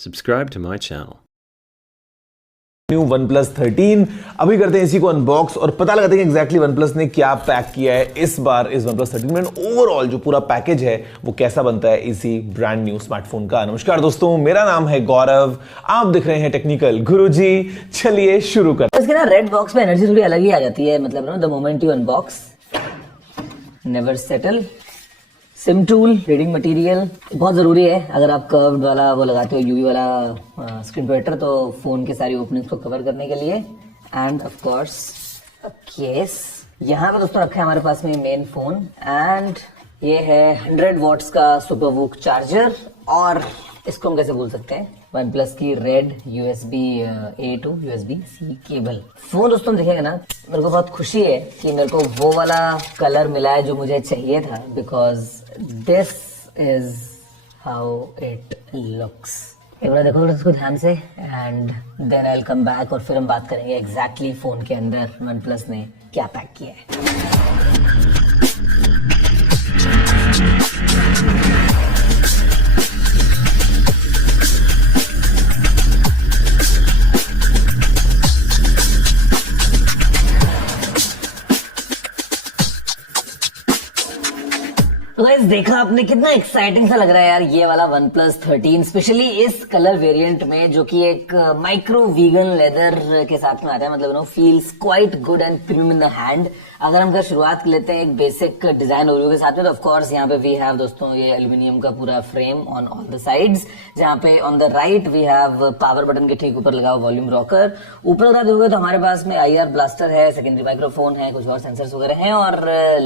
subscribe to my channel. New OnePlus 13 अभी करते हैं इसी को अनबॉक्स और पता लगाते हैं एग्जैक्टली OnePlus ने क्या पैक किया है इस बार इस OnePlus 13 में। ओवरऑल जो पूरा पैकेज है वो कैसा बनता है इसी ब्रांड न्यू स्मार्टफोन का। नमस्कार दोस्तों, मेरा नाम है गौरव, आप दिख रहे हैं टेक्निकल गुरुजी। चलिए शुरू करते हैं। इसके ना रेड बॉक्स में एनर्जी थोड़ी अलग ही आ जाती है, मतलब ना the moment you unbox never settle. SIM tool, reading material बहुत जरूरी है। अगर आप कर्व्ड वाला वो लगाते हो यूवी वाला स्क्रीन प्रोटेक्टर तो फोन के सारी ओपनिंग्स को कवर करने के लिए। End of course case. यहाँ पे दोस्तों रखा है हमारे पास में मेन फोन एंड ये है 100 वॉट्स का सुपर वूक चार्जर और इसको हम कैसे भूल सकते हैं OnePlus की red USB A to USB C cable. Phone दोस्तों देखेंगे ना, मेरे को बहुत खुशी है कि मेरे को वो वाला कलर मिला है जो मुझे चाहिए था, because this is how it looks. एक बार देखो इसको ध्यान से and then I will come back और फिर हम बात करेंगे एग्जैक्टली फोन के अंदर OnePlus ने क्या पैक किया है। तो गाइस देखा आपने कितना एक्साइटिंग सा लग रहा है यार ये वाला OnePlus 13, स्पेशली इस कलर वेरिएंट में जो कि एक माइक्रो वीगन लेदर के साथ में आता है। मतलब no feels quite good and premium in the hand. अगर हम शुरुआत कर लेते हैं एक बेसिक डिजाइन ओवरव्यू के साथ में, तो ऑफ कोर्स यहाँ पे वी हैव दोस्तों ये एल्यूमिनियम का पूरा frame on all the sides, जहाँ पे on the right we have power button के ठीक ऊपर लगा हुआ वॉल्यूम रॉकर। ऊपर अगर देखोगे तो हमारे पास में IR ब्लास्टर है, सेकेंडरी माइक्रोफोन है, कुछ और सेंसर्स वगैरह हैं और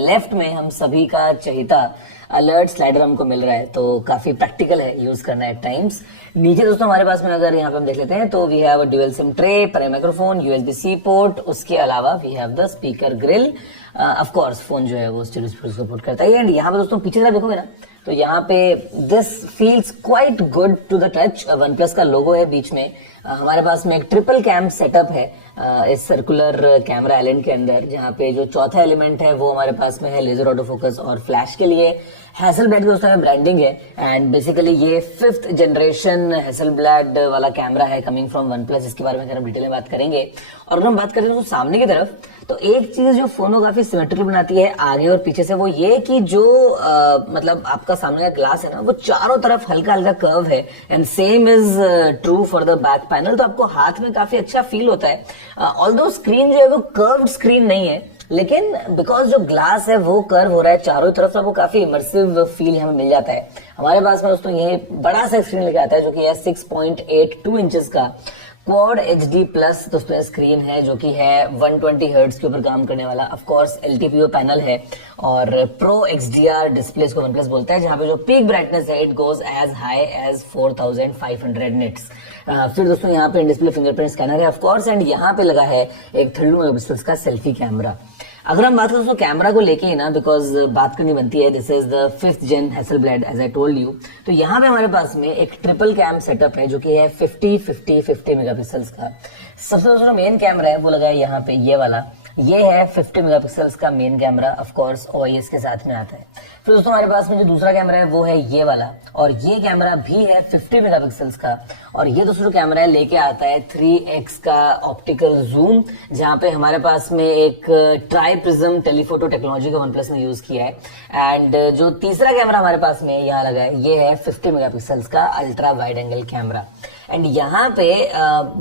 लेफ्ट में हम सभी का चहेता अलर्ट स्लाइडर हमको मिल रहा है, तो काफी प्रैक्टिकल है यूज करना एट टाइम्स। नीचे दोस्तों हमारे पास में अगर यहाँ पे हम देख लेते हैं तो we have a dual sim tray, primary microphone, USB-C port, उसके अलावा we have the speaker grill. Of course phone जो है वो स्टीरियो स्पीकर्स सपोर्ट करता है। एंड यहाँ पे दोस्तों पीछे तरफ देखोगे ना तो यहाँ पे this feels quite good to the touch. OnePlus का लोगो है बीच में। हमारे पास में एक ट्रिपल कैम सेटअप है इस सर्कुलर कैमरा एलेंड के अंदर, जहाँ पे जो चौथा एलिमेंट है वो हमारे पास में है लेजर ऑटो फोकस और फ्लैश के लिए। हैसलब्लैड दोस्तों में ब्रांडिंग है एंड बेसिकली ये 5th जनरेशन हैसलब्लैड वाला कैमरा है कमिंग फ्रॉम OnePlus। इसके बारे में अगर हम डिटेल में बात करेंगे और अगर हम बात करें तो सामने की तरफ, तो एक चीज जो फोन को काफी सिमेट्रिकल बनाती है आगे और पीछे से, वो ये कि जो मतलब आपका सामने का ग्लास है ना वो चारों तरफ हल्का हल्का कर्व है and same is true for the back panel. तो आपको हाथ में काफी अच्छा फील होता है। ऑल्दो स्क्रीन जो है वो कर्व्ड स्क्रीन नहीं है, लेकिन बिकॉज जो ग्लास है वो कर्व हो रहा है चारों तरफ, तो आपको काफी इमर्सिव फील हमें मिल जाता है। हमारे पास में दोस्तों ये बड़ा सा स्क्रीन लेके आता है जो कि है 6.82 इंचेस का क्वाड HD प्लस दोस्तों स्क्रीन है, जो कि है 120 हर्ट्ज के ऊपर काम करने वाला। ऑफ कोर्स LTPO पैनल है और प्रो XDR डिस्प्ले को OnePlus बोलता है, जहां पे जो पीक ब्राइटनेस है it goes as high as 4500 nits. फिर दोस्तों यहाँ पे डिस्प्ले फिंगरप्रिंट स्कैनर है ऑफ कोर्स एंड यहाँ पे लगा है एक 32 मेगापिक्सल्स का सेल्फी कैमरा। अगर हम बात करें दोस्तों कैमरा को लेके ही ना, बिकॉज बात करनी बनती है, this is the 5th gen Hasselblad as I told you. तो यहाँ पे हमारे पास में एक ट्रिपल कैम सेटअप है जो कि है 50 मेगापिक्सल्स का। सबसे दोस्तों मेन कैमरा है वो लगा है यहाँ पे ये वाला, ये है 50 मेगापिक्सल्स का main camera. Of course OIS के साथ में आता है। फिर दोस्तों हमारे पास में जो दूसरा कैमरा है वो है ये वाला और ये कैमरा भी है 50 मेगापिक्सल्स का। और ये दोस्तों कैमरा है लेके आता है 3x का ऑप्टिकल जूम, जहां पे हमारे पास में एक ट्राई प्रिज्म टेलीफोटो टेक्नोलॉजी का OnePlus ने यूज किया है। एंड जो तीसरा कैमरा हमारे पास में यहाँ लगा है ये है 50 मेगापिक्सल्स का ultra wide angle camera. And यहाँ पे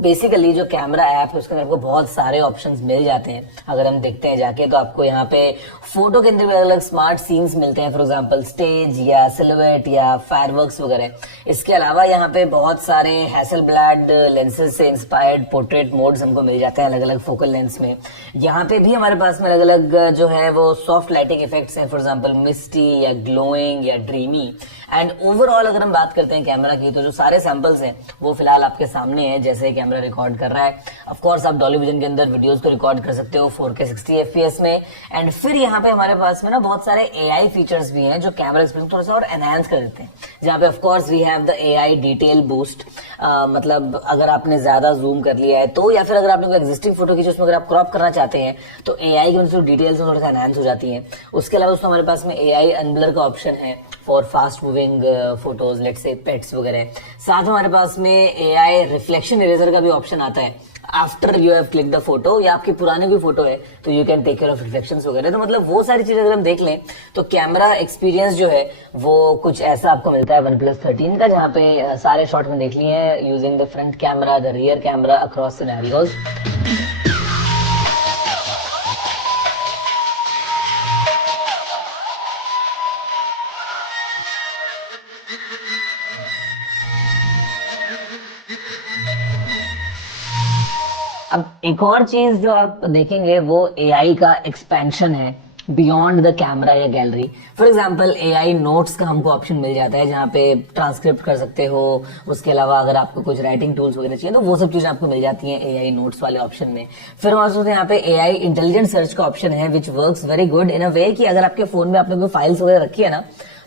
बेसिकली जो कैमरा ऐप है उसके अंदर आपको बहुत सारे ऑप्शंस मिल जाते हैं। अगर हम देखते हैं जाके तो आपको यहाँ पे फोटो के अंदर भी अलग अलग स्मार्ट सीन्स मिलते हैं, फॉर एग्जांपल स्टेज या सिलुएट या फायरवर्क्स वगैरह। इसके अलावा यहाँ पे बहुत सारे हैसलब्लैड लेंसेज से इंस्पायर्ड पोर्ट्रेट मोड्स हमको मिल जाते हैं अलग अलग फोकल लेंस में। यहाँ पे भी हमारे पास में अलग अलग जो है वो सॉफ्ट लाइटिंग इफेक्ट्स हैं, फॉर एग्जांपल मिस्टी या ग्लोइंग या ड्रीमी। एंड ओवरऑल अगर हम बात करते हैं कैमरा की, तो जो सारे सैंपल्स हैं वो फिलहाल आपके सामने है जैसे कैमरा रिकॉर्ड कर रहा है। ऑफ कोर्स आप डॉल्बी विजन के अंदर वीडियोस को रिकॉर्ड कर सकते हो 4K 60 FPS में। एंड फिर यहाँ पे हमारे पास में ना बहुत सारे AI फीचर्स भी हैं जो कैमरा एक्सपीरियंस थोड़ा सा और एनहांस कर देते हैं, जहाँ पे of course we have the AI detail boost. मतलब अगर आपने ज्यादा जूम कर लिया है तो, या फिर अगर आपने कोई एग्जिस्टिंग फोटो खींची उसमें अगर आप क्रॉप करना चाहते हैं तो AI की वजह से डिटेल्स थोड़ा सा एनहांस हो जाती है। उसके अलावा दोस्तों हमारे पास में AI अनब्लर का ऑप्शन है। For fast moving photos, let's say pets वगैरह। साथ में हमारे पास में एआई रिफ्लेक्शन इरेजर का भी ऑप्शन आता है after you have click the photo, या आपकी पुरानी कोई फोटो है तो you can take care of reflections वगैरह। तो मतलब वो सारी चीजें अगर हम देख लें तो कैमरा एक्सपीरियंस जो है वो कुछ ऐसा आपको मिलता है OnePlus 13 का, जहाँ पे सारे शॉट में देख लिए हैं using the front camera, the rear camera across scenarios. अब एक और चीज जो आप देखेंगे वो एआई का एक्सपेंशन है बियॉन्ड द कैमरा या gallery. For example AI notes का हमको ऑप्शन मिल जाता है, जहाँ पे ट्रांसक्रिप्ट कर सकते हो। उसके अलावा अगर आपको कुछ राइटिंग टूल्स वगैरह चाहिए तो वो सब चीजें आपको मिल जाती हैं एआई नोट्स वाले ऑप्शन में। फिर हमारे पास यहाँ पे एआई इंटेलिजेंट सर्च का ऑप्शन है, which works very good in a way कि अगर आपके फोन में आपने कोई फाइल्स वगैरह रखी है ना,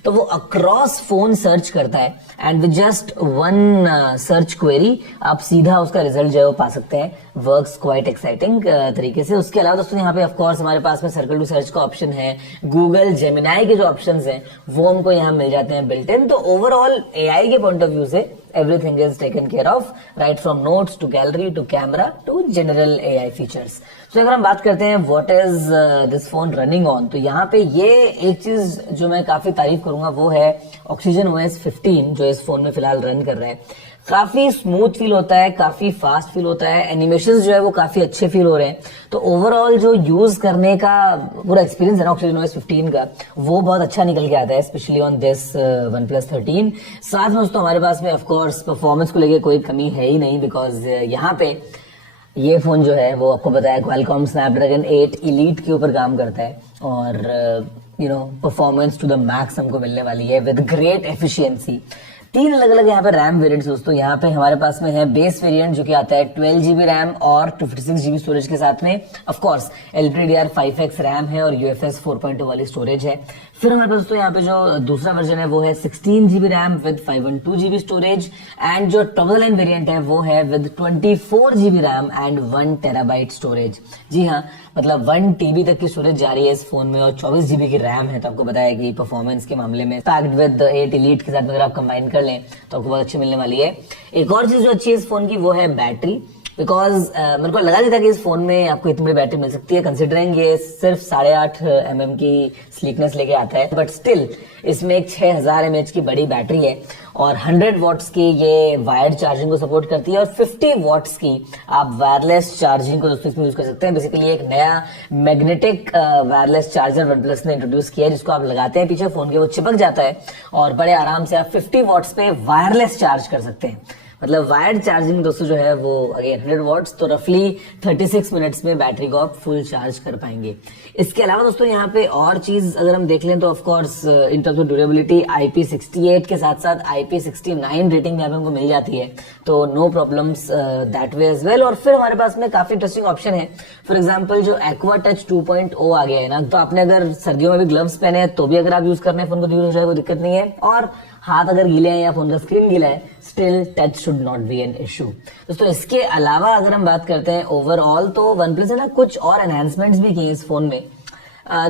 तो वो अक्रॉस फोन सर्च करता है and with just one search query आप सीधा उसका रिजल्ट जो है वो पा सकते हैं। वर्क्स क्वाइट एक्साइटिंग तरीके से। उसके अलावा दोस्तों यहाँ पे ऑफ कोर्स हमारे पास में सर्कल टू सर्च का ऑप्शन है। गूगल जेमिनाई के जो ऑप्शंस हैं वो हमको यहाँ मिल जाते हैं बिल्ट इन। तो ओवरऑल एआई के पॉइंट ऑफ व्यू से everything is taken care of, right from notes to gallery to camera to general AI features. तो अगर हम बात करते हैं what is this phone running on, तो यहाँ पे ये एक चीज जो मैं काफी तारीफ करूंगा वो है Oxygen OS 15 जो इस फोन में फिलहाल रन कर रहा है। काफी स्मूथ फील होता है, काफी फास्ट फील होता है, एनिमेशंस जो है वो काफी अच्छे फील हो रहे हैं। तो ओवरऑल जो यूज करने का पूरा एक्सपीरियंस है ना Oxygen OS 15 का, वो बहुत अच्छा निकल के आता है, स्पेशली ऑन दिस OnePlus 13। साथ में दोस्तों हमारे पास में ऑफ कोर्स परफॉर्मेंस को लेके कोई कमी है ही नहीं, बिकॉज यहाँ पे ये फोन जो है वो आपको पता है Qualcomm Snapdragon 8 Elite के ऊपर काम करता है और परफॉर्मेंस टू द मैक्स हमको मिलने वाली है विद ग्रेट एफिशिएंसी। 3 अलग अलग यहाँ पे रैम वेरिएंट्स दोस्तों यहाँ पे हमारे पास में है। बेस वेरिएंट जो कि आता है 12 GB रैम और 256 GB स्टोरेज के साथ में। ऑफ कोर्स LPDDR5X रैम है और UFS 4.2 वाली स्टोरेज है। फिर हमारे पास दोस्तों यहाँ पे जो दूसरा वर्जन है वो है 16 GB RAM with 512 GB storage, and जो top of the line variant है वो है with 24 GB RAM and 1 TB storage. जी हाँ, मतलब 1 TB तक की स्टोरेज जा रही है इस फोन में और 24 GB की रैम है। तो आपको बताया कि परफॉर्मेंस के मामले में पैक्ड विद 8 Elite के साथ अगर आप कंबाइन कर लें तो आपको बहुत अच्छी मिलने वाली है। एक और चीज जो अच्छी है इस फोन की वो है बैटरी, बिकॉज मेरे को लगा नहीं था कि इस फोन में आपको इतनी बड़ी बैटरी मिल सकती है, कंसिडरिंग ये सिर्फ 8.5 mm की स्लीकनेस लेके आता है, बट स्टिल इसमें एक 6000 mAh की बड़ी बैटरी है और 100 वॉट्स की ये वायर्ड चार्जिंग को सपोर्ट करती है और 50 वॉट्स की आप वायरलेस चार्जिंग को दोस्तों इसमें यूज कर सकते हैं। बेसिकली एक नया मैग्नेटिक वायरलेस चार्जर OnePlus ने इंट्रोड्यूस किया है, जिसको आप लगाते हैं पीछे फोन के, वो चिपक जाता है और बड़े आराम से आप 50 वॉट्स पे वायरलेस चार्ज कर सकते हैं। मतलब वायर्ड चार्जिंग दोस्तों जो है वो अगेन 100 वॉट्स, तो रफली 36 मिनट्स में बैटरी को आप फुल चार्ज कर पाएंगे। इसके अलावा दोस्तों यहाँ पे और चीज अगर हम देख लें तो of course in terms of durability IP68 के साथ साथ IP69 रेटिंग यहाँ पे हमको मिल जाती है, तो no problems that way as well. और फिर हमारे पास में काफी इंटरेस्टिंग ऑप्शन है। फॉर एग्जाम्पल जो एक्वा टच 2.0 आ गया है ना, तो आपने अगर सर्दियों में भी ग्लव्स पहने हैं तो भी अगर आप यूज कर रहे हैं फोन को तो यूज हो जाए, कोई दिक्कत नहीं है। और हाथ अगर गीले हैं या फोन का स्क्रीन गीला है, still touch should not be an issue. दोस्तों इसके अलावा अगर हम बात करते हैं ओवरऑल, तो OnePlus ने ना कुछ और एनहांसमेंट्स भी किए इस फोन में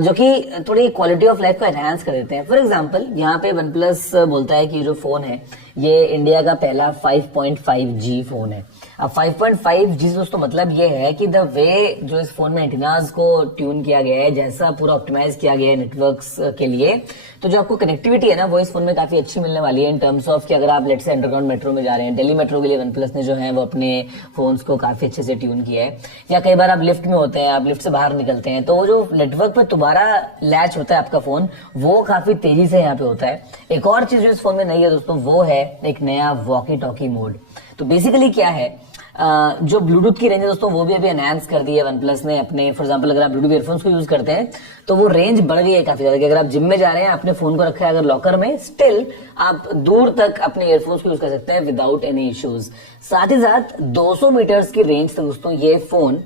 जो कि थोड़ी क्वालिटी ऑफ लाइफ को एनहांस कर देते हैं। फॉर एग्जांपल यहाँ पे OnePlus बोलता है कि जो फोन है ये इंडिया का पहला 5.5G फोन है। अब 5.5G दोस्तों मतलब ये है कि द वे जो इस फोन में एंटीनाज को ट्यून किया गया है, जैसा पूरा ऑप्टिमाइज किया गया है नेटवर्क्स के लिए, तो जो आपको कनेक्टिविटी है ना वो इस फोन में काफी अच्छी मिलने वाली है इन टर्म्स ऑफ कि अगर आप लेट्स से अंडरग्राउंड मेट्रो में जा रहे हैं, दिल्ली मेट्रो के लिए OnePlus ने जो है वो अपने फोन्स को काफी अच्छे से ट्यून किया है। या कई बार आप लिफ्ट में होते हैं, आप लिफ्ट से बाहर निकलते हैं, तो वो जो नेटवर्क पर दोबारा लैच होता है आपका फोन, वो काफी तेजी से यहाँ पे होता है। एक और चीज जो इस फोन में नहीं है दोस्तों वो है एक नया वॉकी टॉकी मोड। तो बेसिकली क्या है, जो ब्लूटूथ की रेंज है दोस्तों वो भी अभी एनहांस कर दी है OnePlus ने अपने। फॉर एग्जांपल अगर आप ब्लूटूथ ईयरफोन्स को यूज करते हैं तो वो रेंज बढ़ गई है काफी ज्यादा, कि अगर आप जिम में जा रहे हैं, अपने फोन को रखा है अगर लॉकर में, स्टिल आप दूर तक अपने ईयरफोन्स को यूज कर सकते हैं विदाउट एनी इश्यूज। साथ ही साथ 200 मीटर्स की रेंज तक दोस्तों ये फोन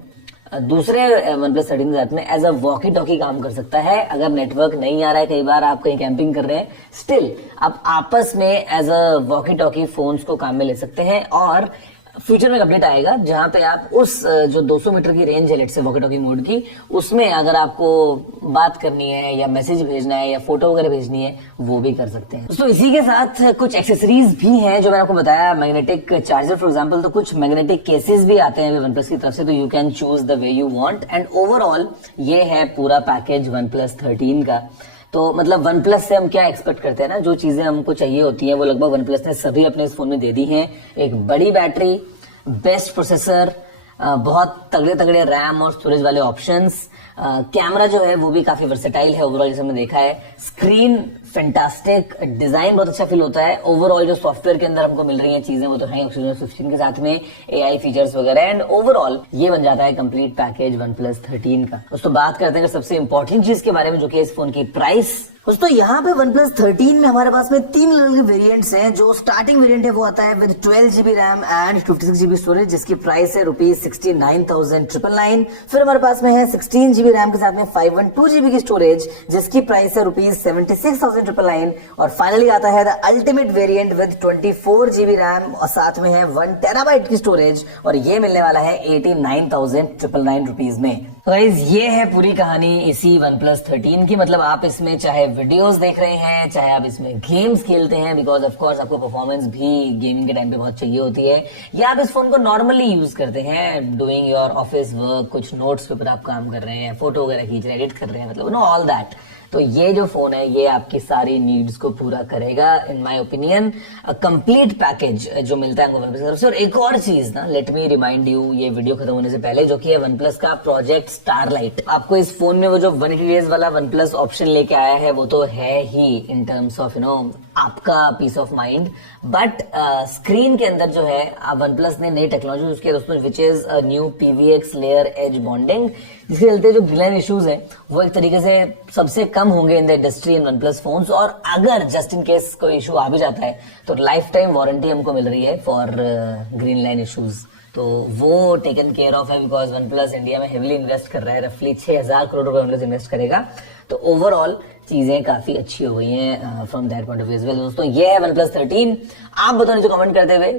दूसरे OnePlus 13 के साथ में एज अ वॉकी टॉकी काम कर सकता है। अगर नेटवर्क नहीं आ रहा है, कई बार आप कहीं कैंपिंग कर रहे हैं, स्टिल आप आपस में as a walkie talkie phones को काम में ले सकते हैं। और फ्यूचर में एक अपडेट आएगा जहां पे आप उस जो 200 मीटर की रेंज है लेट से वॉकी टॉकी मोड की, उसमें अगर आपको बात करनी है या मैसेज भेजना है या फोटो वगैरह भेजनी है वो भी कर सकते हैं। दोस्तों इसी के साथ कुछ एक्सेसरीज भी हैं जो मैंने आपको बताया, मैग्नेटिक चार्जर फॉर एग्जांपल, तो कुछ मैग्नेटिक केसेस भी आते हैं वन प्लस की तरफ से, तो you can choose the way you want. And overall ये है पूरा पैकेज वन प्लस 13 का। तो मतलब वन प्लस से हम क्या एक्सपेक्ट करते हैं ना, जो चीजें हमको चाहिए होती हैं वो लगभग वन प्लस ने सभी अपने इस फोन में दे दी हैं। एक बड़ी बैटरी, बेस्ट प्रोसेसर, बहुत तगड़े तगड़े रैम और स्टोरेज वाले ऑप्शंस, कैमरा जो है वो भी काफी वर्सेटाइल है ओवरऑल जैसे हमने देखा है, स्क्रीन फैंटास्टिक, डिजाइन बहुत अच्छा फील होता है। ओवरऑल जो सॉफ्टवेयर के अंदर हमको मिल रही हैं चीजें वो तो है ऑक्सीजन 15 के साथ में एआई फीचर्स वगैरह, एंड ओवरऑल ये बन जाता है कंप्लीट पैकेज वन प्लस 13 का। दोस्तों बात करते हैं सबसे इंपॉर्टेंट चीज के बारे में जो कि इस फोन की प्राइस। दोस्तों यहाँ पे वन प्लस 13 में हमारे पास में 3 लेवल के वेरिएंट्स हैं। जो स्टार्टिंग वेरिएंट है वो आता है with 12GB RAM and 56GB storage, जिसकी प्राइस है ₹69,999। फिर हमारे पास में है 16GB रैम के साथ में 512GB की स्टोरेज, जिसकी प्राइस है ₹76,999। और फाइनली आता है the ultimate variant with 24GB RAM और साथ में है 1TB की स्टोरेज, और ये मिलने वाला है ₹89,999 में। गाइस ये है पूरी कहानी इसी वन प्लस 13 की। मतलब आप इसमें चाहे वीडियोस देख रहे हैं, चाहे आप इसमें गेम्स खेलते हैं, बिकॉज ऑफ कोर्स आपको परफॉर्मेंस भी गेमिंग के टाइम पे बहुत चाहिए होती है, या आप इस फोन को नॉर्मली यूज करते हैं डूइंग योर ऑफिस वर्क, कुछ नोट्स पे आप काम कर रहे हैं, फोटो वगैरह खींच रहे हैं, एडिट कर रहे हैं, मतलब नो ऑल दैट, तो ये जो फोन है ये आपकी सारी नीड्स को पूरा करेगा in my opinion. Complete package जो मिलता है वन प्लस की तरफ से। और एक और चीज ना, लेट मी रिमाइंड यू ये वीडियो खत्म होने से पहले, जो कि है वन प्लस का प्रोजेक्ट स्टारलाइट। आपको इस फोन में वो जो 180 डेज वाला वन प्लस ऑप्शन लेके आया है वो तो है ही इन टर्म्स ऑफ आपका peace of mind, but screen के अंदर जो है वन प्लस ने नई टेक्नोलॉजी यूज किया दोस्तों, which is new PVX layer as bonding, जिसके चलते जो ग्लेयर इश्यूज है वो एक तरीके से सबसे कम होंगे in the industry in one plus phones. और अगर जस्ट इन केस कोई इशू आ भी जाता है तो लाइफ टाइम वारंटी हमको मिल रही है फॉर ग्रीन लाइन इश्यूज, तो वो टेकन केयर ऑफ है, बिकॉज वन प्लस इंडिया में हेविली इन्वेस्ट कर रहा है, रफली 6,000 करोड़ रुपए वन प्लस इन्वेस्ट करेगा। तो ओवरऑल चीजें काफी अच्छी हो गई हैं from that point of view as well. दोस्तों ये है वन प्लस 13। आप बताओ नीचे कमेंट करते हुए